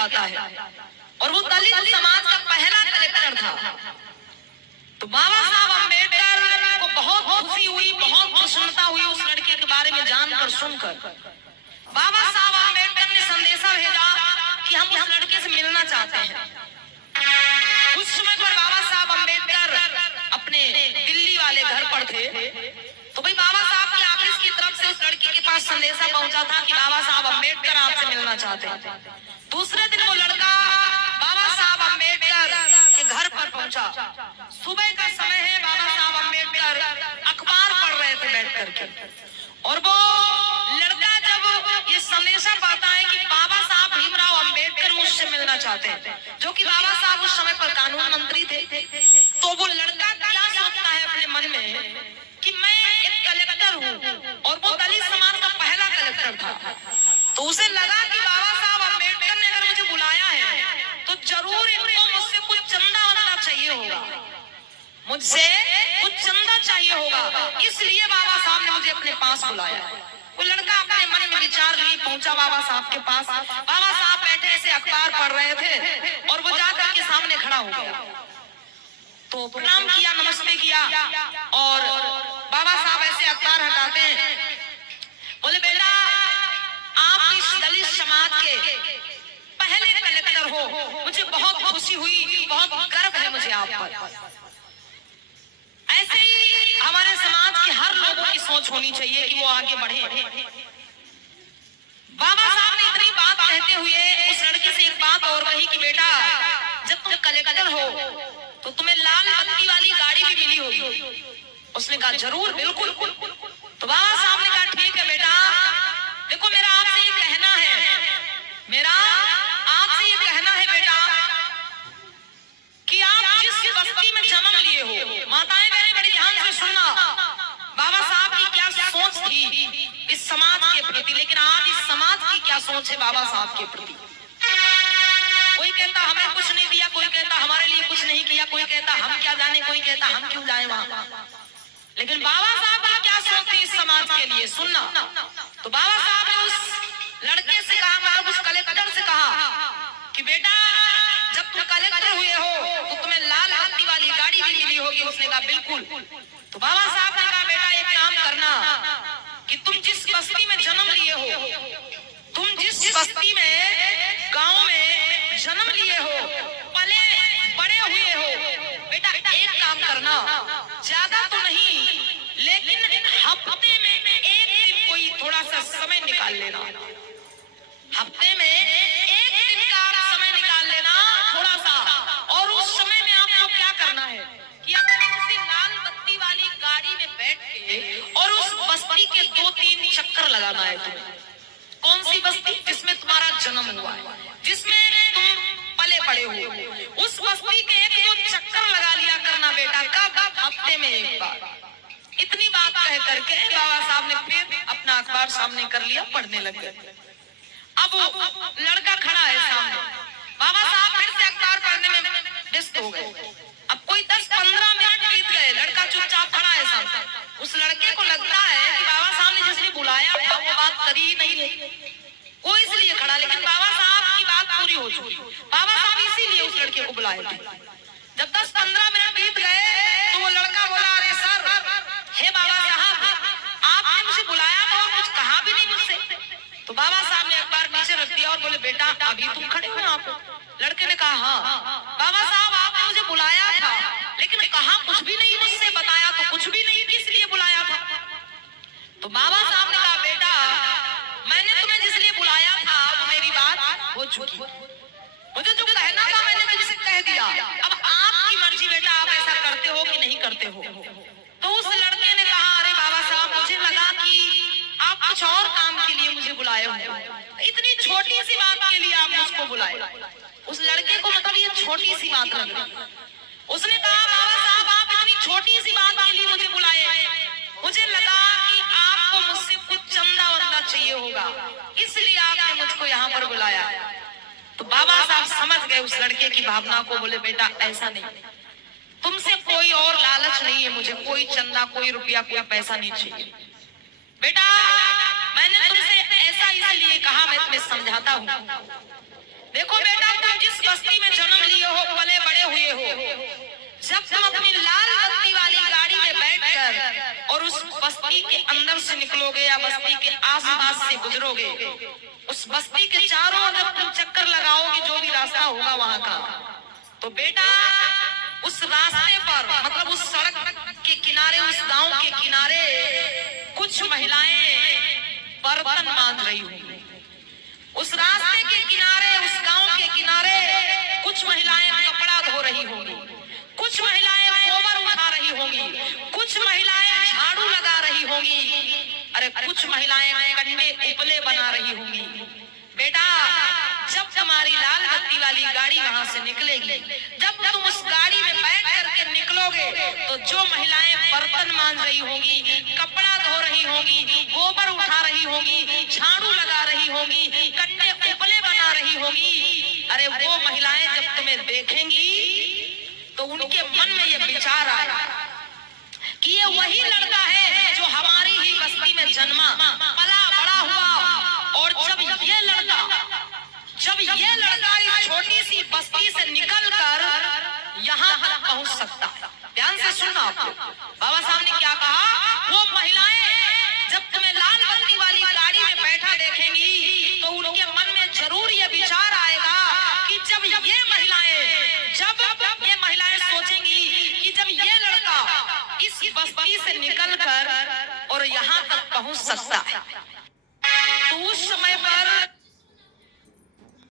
आता है और वो दलित समाज का पहला कलेक्टर था। तो बाबा साहब अम्बेडकर को बहुत खुशी हुई, बहुत प्रसन्नता हुई उस लड़के के बारे में जानकर सुनकर। बाबा साहब अम्बेडकर ने संदेशा भेजा कि हम उस लड़के से मिलना चाहते हैं। उस समय पर बाबा साहब अम्बेडकर अपने दिल्ली वाले घर पर थे। तो भाई बाबा साहब की ऑफिस की तरफ से उस लड़की के पास संदेशा पहुंचा था कि बाबा साहब अम्बेडकर आपसे मिलना चाहते हैं। दूसरे दिन वो लड़का बाबा साहब अम्बेडकर के घर पर पहुंचा। सुबह का समय है, बाबा साहब अम्बेडकर अखबार पढ़ रहे थे बैठ करके और वो लड़का जब ये संदेशा पाता है कि बाबा साहब भीमराव अम्बेडकर मुझसे मिलना चाहते हैं, जो कि बाबा साहब उस समय पर कानून मंत्री थे, तो वो लड़का क्या सोचता है अपने मन में कि मैं एक कलेक्टर हूँ और वो दलित समाज का पहला कलेक्टर था। तो उसे लगा कि बाबा साहब अम्बेडकर ने अगर मुझे बुलाया है तो जरूर इनको मुझसे कुछ चंदा वंदा चाहिए होगा, मुझसे कुछ चंदा चाहिए होगा, इसलिए बाबा साहब ने मुझे अपने पास बुलाया। वो लड़का अपने मन में विचार लिए पहुंचा बाबा साहब के पास। बाबा साहब बैठे ऐसे अखबार पढ़ रहे थे और वो जाकर के सामने खड़ा हो गया। तो प्रणाम किया, नमस्ते किया और बाबा साहब ऐसे अखबार हटाते हैं, बोले बेटा आप इस दलित समाज के पहले कलेक्टर हो, मुझे बहुत खुशी हुई, बहुत गर्व है मुझे आप पर। ऐसे ही हमारे समाज के हर लोगों की सोच होनी चाहिए कि वो आगे बढ़े। बाबा साहब ने इतनी बात कहते हुए उस लड़के से एक बात और कही कि बेटा जब तुम कलेक्टर हो तो तुम्हें लाल बत्ती वाली गाड़ी भी मिली होगी। उसने कहा जरूर, बिल्कुल। तो बाबा साहब ने कहा ठीक है बेटा, देखो मेरा आपसे ये कहना है, मेरा आपसे ये कहना है बेटा कि आप जिस बस्ती में जन्म लिए हो, माताएं बहनें बड़ी ध्यान से सुनना, बाबा साहब की क्या सोच थी इस समाज के प्रति, लेकिन आज इस समाज की क्या सोच है बाबा साहब के प्रति। कोई कहता हमें कुछ नहीं दिया, कोई कहता हमारे लिए कुछ नहीं किया, कोई कहता हम क्या जाने, कोई कहता हम क्यों जाए वहां। लेकिन बाबा साहब की क्या सोच थी इस समाज के लिए, सुनना। तो बाबा साहब ने उस लड़के से कहा, मतलब उस कलेक्टर से कहा कि बेटा जब तुम कलेक्टर हुए हो तो तुम्हें लाल बत्ती वाली गाड़ी भी मिली होगी। उसने कहा बिल्कुल। तो बाबा साहब ने कहा बेटा एक काम करना कि तुम जिस बस्ती में जन्म लिए हो, तुम जिस बस्ती में गांव में जन्म लिए हो, पले बड़े हुए हो, बेटा एक काम करना, ज्यादा तो नहीं लेकिन हफ्ते में एक दिन कोई थोड़ा सा समय निकाल लेना, हफ्ते में एक दिन का समय निकाल लेना थोड़ा सा, और उस समय में आपको क्या करना है कि अपनी किसी लाल बत्ती वाली गाड़ी में बैठ के और उस बस्ती के 2-3 चक्कर लगाना है तुम्हें। कौन सी बस्ती? जिसमें तुम्हारा जन्म हुआ है, जिसमें तुम पले पड़े हो, उस बस्ती के 1-2 चक्कर लगा लिया करना बेटा। कब? हफ्ते में एक बार। इतनी बात कह करके बाबा साहब ने फिर अपना अखबार सामने कर लिया, पढ़ने लग गए। अब लड़का खड़ा है सामने, बाबा साहब फिर से अखबार पढ़ने में व्यस्त हो गए। अब कोई 10-15 मिनट बीत गए, लड़का चुपचाप खड़ा है सामने। उस लड़के को लगता है कि बाबा साहब ने जिसने बुलाया था वो बात करी ही नहीं है, वो इसलिए खड़ा, लेकिन बाबा साहब की बात पूरी हो चुकी। बाबा साहब इसीलिए उस लड़के को बुलाए थे। जब 10-15 मिनट बीत गए तो वो लड़का बोला अरे सर, हे बाबा साहब आपने मुझे बुलाया था और कुछ कहा भी नहीं मुझसे। तो बाबा साहब ने अखबार नीचे रख दिया और बोले बेटा अभी तुम खड़े हो यहाँ पे? लड़के ने कहा हाँ। बाबा साहब आपने मुझे बुलाया था लेकिन कहा कुछ भी नहीं मुझसे, बताया तो कुछ भी नहीं, किस लिए बुलाया था? तो बाबा साहब ने कहा बेटा मैंने तुम्हें जिस लिए बुलाया था वो मेरी बात हो चुकी, मुझे जो कहना था मैंने तुझसे कह दिया, अब आपकी मर्जी बेटा, आप ऐसा करते हो कि नहीं करते हो। तो उस लड़के ने कहा अरे बाबा साहब मुझे लगा कि आप कुछ और काम के लिए मुझे बुलाए हो, इतनी छोटी सी बात के लिए आप मुझको बुलाए। उस लड़के को मतलब ये छोटी सी बात लग रही। उसने कहा बाबा साहब आप इतनी छोटी सी बात के लिए मुझे बुलाए, मुझे लगा कि आपको मुझसे कुछ चंदा वंदा चाहिए होगा, इसलिए आपने मुझको यहाँ पर बुलाया। तो बाबा साहब समझ गए उस लड़के की भावना को, बोले बेटा ऐसा नहीं, तुमसे कोई और लालच नहीं है, मुझे कोई चंदा, कोई रुपया, कोई पैसा नहीं चाहिए बेटा। मैंने तुमसे ऐसा इसलिए कहा, मैं तुम्हें समझाता हूँ देखो बेटा, तुम जिस बस्ती में जन्म लिए हो, पले बड़े हुए हो, जब तुम अपनी लाल बत्ती वाली गाड़ी में बैठकर और उस बस्ती के अंदर से निकलोगे या बस्ती के आसपास से गुजरोगे, उस बस्ती के चारों ओर जब तुम चक्कर लगाओगे, जो भी रास्ता होगा वहां का, तो बेटा उस रास्ते पर, मतलब उस सड़क के किनारे, उस गांव के किनारे कुछ महिलाएं बर्तन मान रही होंगी। उस रास्ते के किनारे, उस गांव के किनारे कुछ महिलाएं कपड़ा धो रही होंगी, कुछ महिलाएं गोबर उठा रही होंगी, कुछ महिलाएं झाड़ू लगा रही होंगी, अरे कुछ महिलाएं कंडे उपले बना रही होंगी। बेटा जब तुम्हारी लाल बत्ती वाली गाड़ी वहां से निकलेगी, जब तुम उस गाड़ी में बैठ करके निकलोगे, तो जो महिलाएं बर्तन मान रही होंगी, कपड़ा धो रही होंगी, गोबर उठा रही होंगी, झाड़ू लगा रही होंगी, कंडे उपले बना रही होंगी, अरे वो महिलाएं जब तुम्हें देखेंगी तो उनके मन में ये विचार आएगा कि ये वही लड़का है जो हमारी ही बस्ती में जन्मा, पला बड़ा हुआ, और जब ये लड़का इस छोटी सी बस्ती से निकलकर यहाँ तक पहुँच सकता। ध्यान से सुनना आप लोग, बाबा साहब ने क्या कहा, वो महिलाएं जब तुम्हें लाल बत्ती वाली गाड़ी में बैठा देखेंगी तो उनके मन में जरूर ये विचार आएगा कि जब ये महिलाएं सोचेंगी कि जब ये लड़का इस बस्ती से निकलकर और यहाँ तक पहुँच सकता है,